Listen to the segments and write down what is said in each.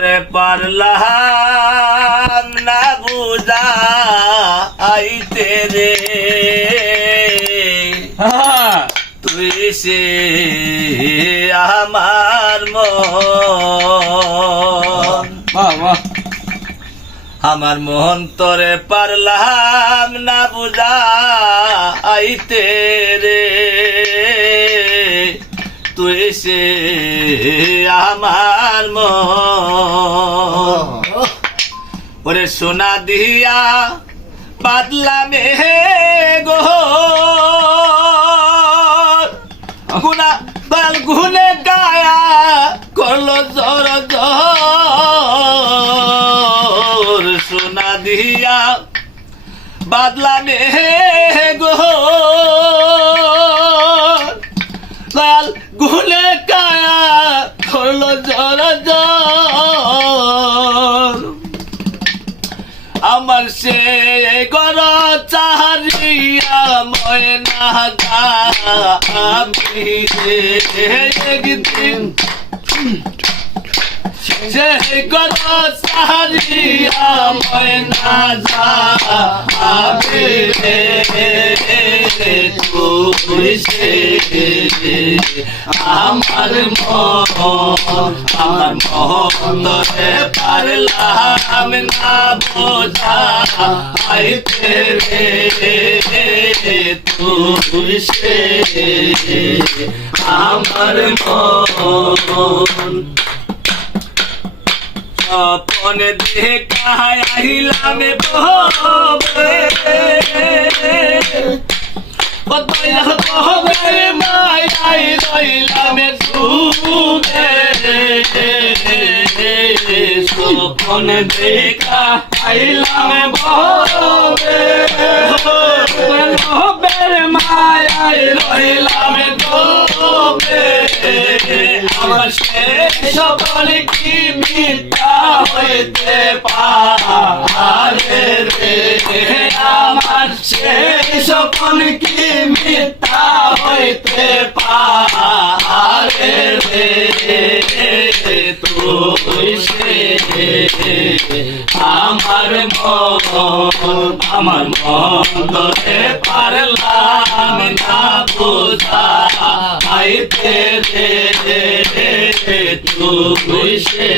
রে পারলাম না বুঝা আইতে রে তুই সে আমার মন আমার মন তোরে পারলাম না বুঝা আইতে রে তুই সে আমার মন ওরে সোনা দিয়া বাদলা মে গো গুনা বাল গুনে গায়া করলো জোর জোর সোনা দিয়া বাদলা মে গো বাল গুনে গায়া করলো জোর জোর আমার সে গর চারিয়া ময়না আমি একদিন সে গর চারিয়া ময়না আমি তুই সে আমার মন রে পারলাম না বোঝা আইতে রে তুই সে আমার মন স্বপন দেখায় আহিলাম ববে মায়াই রইলাম সুখে স্বপন দেখা আইলাম ববে মায়াই রইলাম ডোবে আমার শেষ স্বপন কি মিথ্যা হইতে পারে রে আমার শেষ স্বপন কি মিথ্যা হইতে পারে রে তুই সে আমার মন ধরে পারলাম না বোঝা আইতে রে তুই সে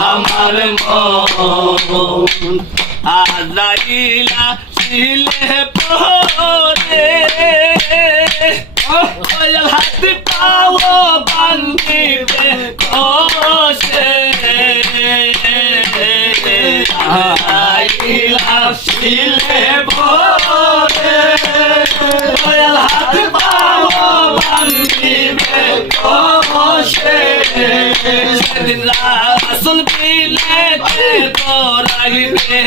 আমার মন আজাইলা ছিলে পরে হাত পাও বান্ধিবে কষে আজাইলা ছিলে পরে হাত পাও বান্ধিবে কষে সেদিন রাসূল বিলে তোরাইবে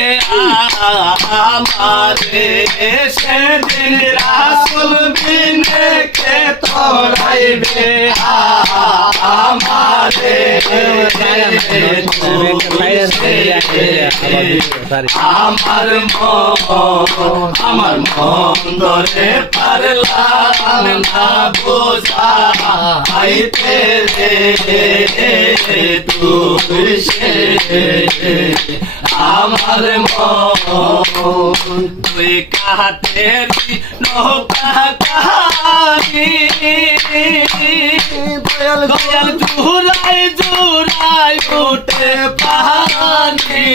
আমারে সেদিন রাসূল বিনে কে তোরাইবে আমারে আমার মন ধরে পারলাম না বোঝা আইতে রে তুই সে আমার মন তুই কাহাতের নৌকা কাহানি দয়াল জুরাই জুরাই উঠে পানি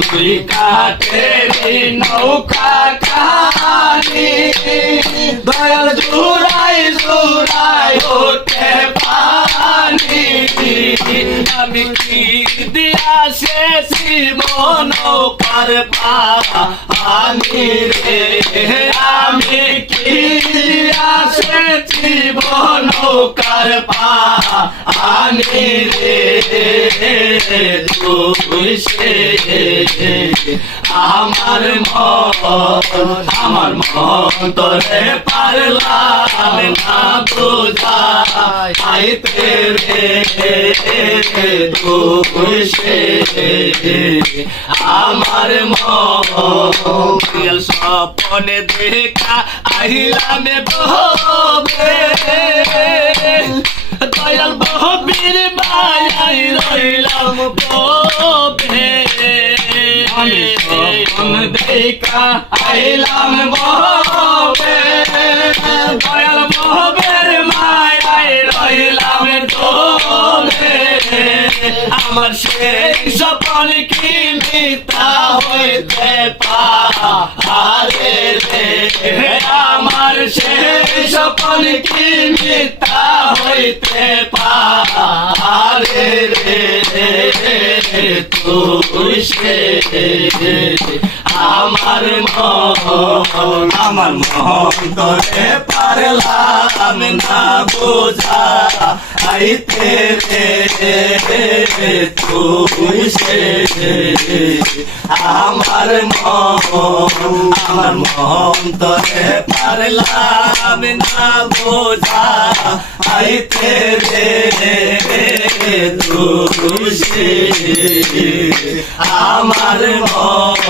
তুই কাহাতের নৌকা কাহানি দয়াল জুরাই জুরাই উঠে পানি আমি কি দিয়া শেষি নৌকার পানি রে আমি কি দিয়া শেষি নৌকার পানি রে তুই সে আমার মন তোরে পারলাম না বোঝা আইতে রে তুই সে আমার মন স্বপনে দেখা আহিলাম ববে দয়াল বহবীর মায়াই রইলাম ববে আমি স্বপ্ন দেখা আইলাম ববে দয়াল বহবের মায়াই রইলাম ববে আমার সেই স্বপ্ন কি মিথ্যা হইতে পারে রে আমার সেই স্বপ্ন কি মিথ্যা হইতে পারে রে তুই সে আমার মন তোরে পারলাম না বোঝা আইতে রে তুই সে আমার মন তোরে পারলাম না বোঝা আইতে রে তুই সে আমার মন